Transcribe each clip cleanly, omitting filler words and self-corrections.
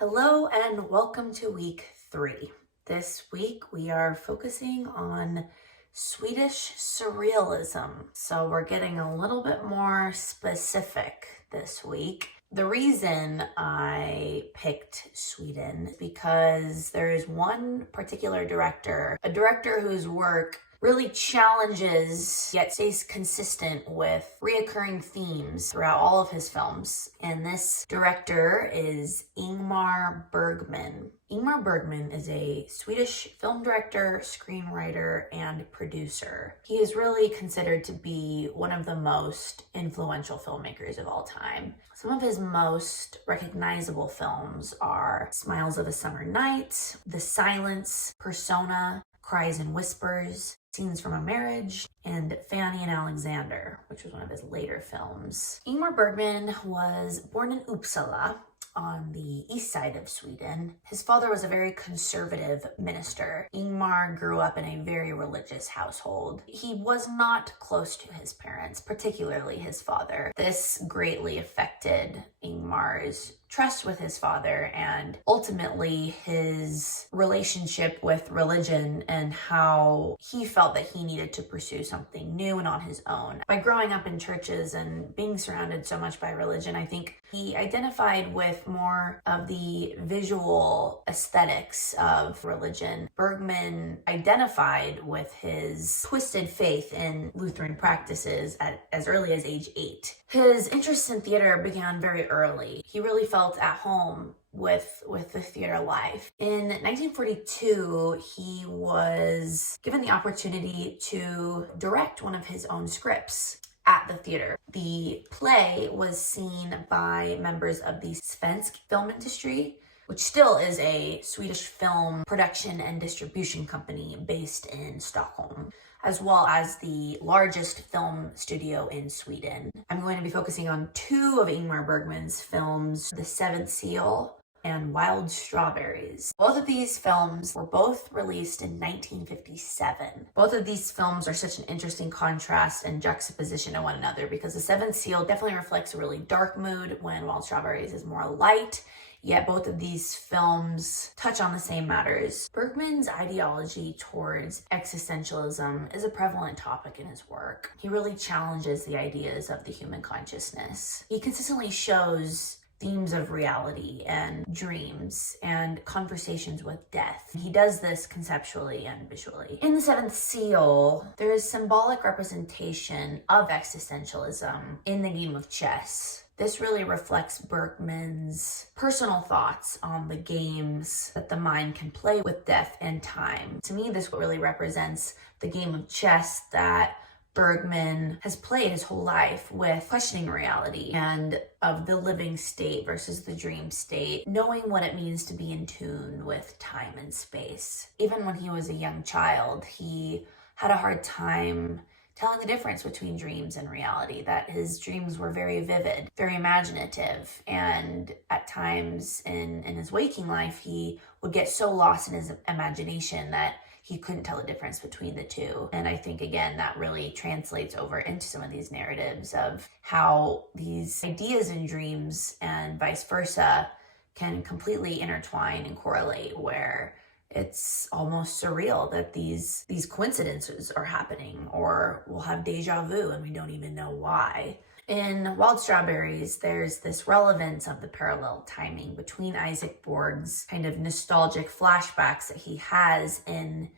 Hello and welcome to week 3. This week we are focusing on Swedish Surrealism. So we're getting a little bit more specific this week. The reason I picked Sweden is because there is one particular director, a director whose work really challenges yet stays consistent with reoccurring themes throughout all of his films. And this director is Ingmar Bergman. Ingmar Bergman is a Swedish film director, screenwriter, and producer. He is really considered to be one of the most influential filmmakers of all time. Some of his most recognizable films are Smiles of a Summer Night, The Silence, Persona, Cries and Whispers, Scenes from a Marriage, and Fanny and Alexander, which was one of his later films. Ingmar Bergman was born in Uppsala on the east side of Sweden. His father was a very conservative minister. Ingmar grew up in a very religious household. He was not close to his parents, particularly his father. This greatly affected Ingmar's trust with his father and ultimately his relationship with religion and how he felt that he needed to pursue something new and on his own. By growing up in churches and being surrounded so much by religion, I think he identified with more of the visual aesthetics of religion. Bergman identified with his twisted faith in Lutheran practices as early as age 8. His interest in theater began very early. He really felt at home with the theater life. In 1942, he was given the opportunity to direct one of his own scripts at the theater. The play was seen by members of the svensk film industry, which still is a Swedish film production and distribution company based in Stockholm, as well as the largest film studio in Sweden. I'm going to be focusing on 2 of Ingmar Bergman's films, The Seventh Seal and Wild Strawberries. Both of these films were both released in 1957. Both of these films are such an interesting contrast and juxtaposition to one another because The Seventh Seal definitely reflects a really dark mood when Wild Strawberries is more light. Yet both of these films touch on the same matters. Bergman's ideology towards existentialism is a prevalent topic in his work. He really challenges the ideas of the human consciousness. He consistently shows themes of reality and dreams and conversations with death. He does this conceptually and visually. In The Seventh Seal, there is symbolic representation of existentialism in the game of chess. This really reflects Bergman's personal thoughts on the games that the mind can play with death and time. To me, this really represents the game of chess that Bergman has played his whole life with questioning reality and of the living state versus the dream state, knowing what it means to be in tune with time and space. Even when he was a young child, he had a hard time telling the difference between dreams and reality, that his dreams were very vivid, very imaginative, and at times in his waking life, he would get so lost in his imagination that he couldn't tell the difference between the two. And I think, again, that really translates over into some of these narratives of how these ideas and dreams and vice versa can completely intertwine and correlate, where it's almost surreal that these coincidences are happening, or we'll have deja vu and we don't even know why. In Wild Strawberries, there's this relevance of the parallel timing between Isaac Borg's kind of nostalgic flashbacks that he has in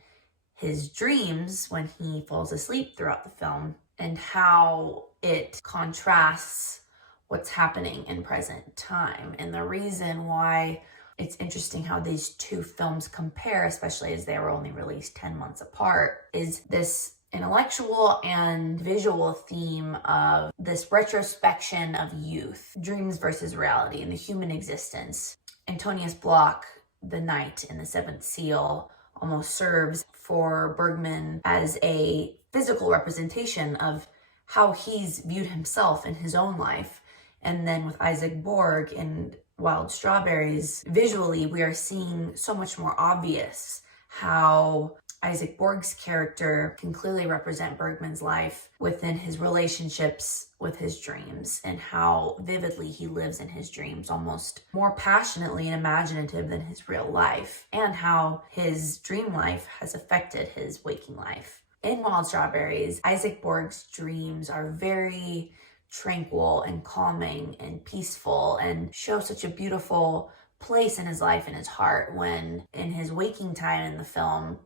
his dreams when he falls asleep throughout the film, and how it contrasts what's happening in present time. And the reason why it's interesting how these 2 films compare, especially as they were only released 10 months apart, is this intellectual and visual theme of this retrospection of youth, dreams versus reality, and the human existence. Antonius Block, the knight in The Seventh Seal, almost serves for Bergman as a physical representation of how he's viewed himself in his own life. And then with Isaac Borg in Wild Strawberries, visually we are seeing so much more obvious how Isaac Borg's character can clearly represent Bergman's life within his relationships with his dreams and how vividly he lives in his dreams, almost more passionately and imaginative than his real life, and how his dream life has affected his waking life. In Wild Strawberries, Isaac Borg's dreams are very tranquil and calming and peaceful and show such a beautiful place in his life and his heart, when in his waking time in the film,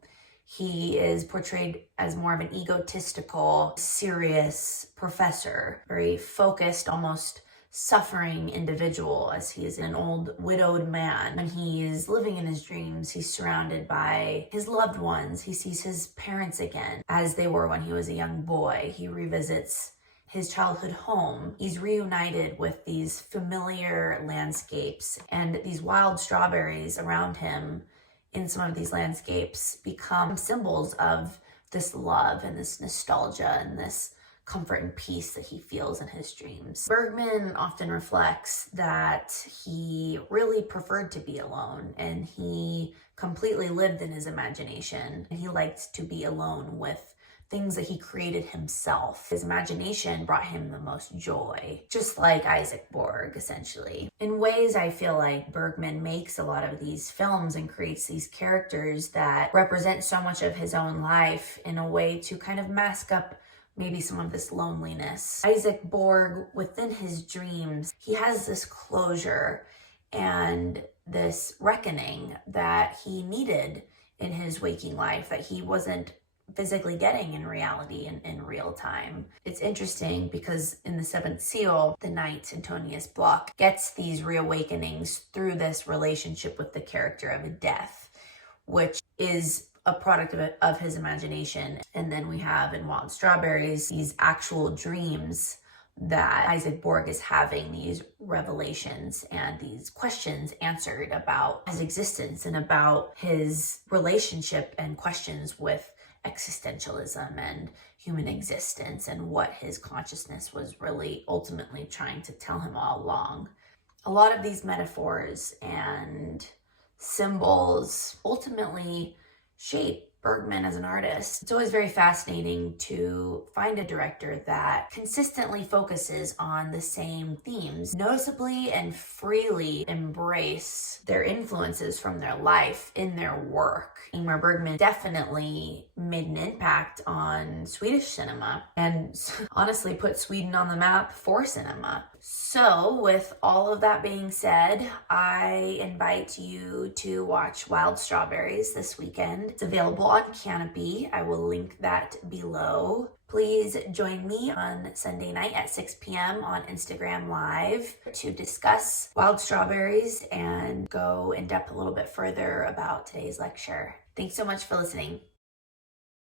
he is portrayed as more of an egotistical, serious professor, very focused, almost suffering individual, as he is an old widowed man. When he is living in his dreams, he's surrounded by his loved ones. He sees his parents again as they were when he was a young boy. He revisits his childhood home. He's reunited with these familiar landscapes, and these wild strawberries around him in some of these landscapes become symbols of this love and this nostalgia and this comfort and peace that he feels in his dreams. Bergman often reflects that he really preferred to be alone, and he completely lived in his imagination, and he liked to be alone with things that he created himself. His imagination brought him the most joy, just like Isaac Borg, essentially. In ways, I feel like Bergman makes a lot of these films and creates these characters that represent so much of his own life in a way to kind of mask up maybe some of this loneliness. Isaac Borg, within his dreams, he has this closure and this reckoning that he needed in his waking life that he wasn't physically getting in reality and in real time. It's interesting because in The Seventh Seal, the knight Antonius Block gets these reawakenings through this relationship with the character of death, which is a product of his imagination. And then we have in Wild Strawberries these actual dreams that Isaac Borg is having, these revelations and these questions answered about his existence and about his relationship and questions with existentialism and human existence and what his consciousness was really ultimately trying to tell him all along. A lot of these metaphors and symbols ultimately shape Bergman as an artist. It's always very fascinating to find a director that consistently focuses on the same themes, noticeably and freely embrace their influences from their life in their work. Ingmar Bergman definitely made an impact on Swedish cinema and honestly put Sweden on the map for cinema. So with all of that being said, I invite you to watch Wild Strawberries this weekend. It's available on Canopy. I will link that below. Please join me on Sunday night at 6 p.m. on Instagram Live to discuss Wild Strawberries and go in depth a little bit further about today's lecture. Thanks so much for listening.